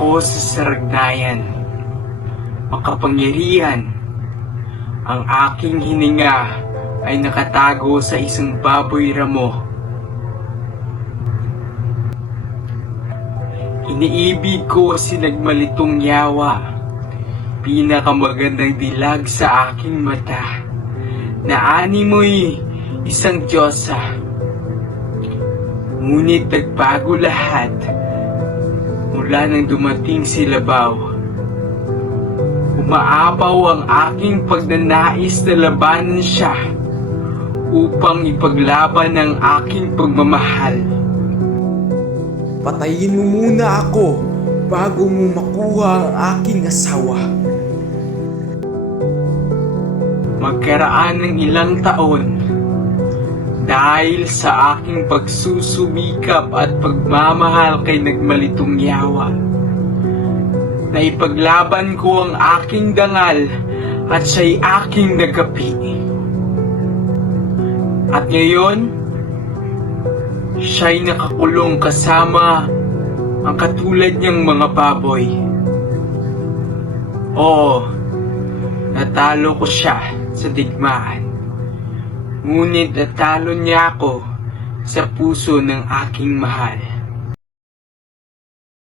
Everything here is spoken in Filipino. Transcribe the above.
ako sa saragnayan. Makapangyarihan. Ang aking hininga ay nakatago sa isang baboy ramo. Iniibig ko si nagmalitong yawa, pinakamagandang dilag sa aking mata, na animoy isang Diyosa. Ngunit nagbago lahat mula nang dumating si Labaw. Umaapaw ang aking pagnanais na labanan siya upang ipaglaban ang aking pagmamahal. Patayin mo muna ako bago mo makuha ang aking asawa. Magkaraan ng ilang taon, dahil sa aking pagsusumikap at pagmamahal kay nagmalitong yawa, na ipaglaban ko ang aking dangal at siya'y aking nagapi. At ngayon, siya'y nakakulong kasama ang katulad niyang mga baboy. Oo, natalo ko siya sa digmaan. Ngunit natalo niya ako sa puso ng aking mahal.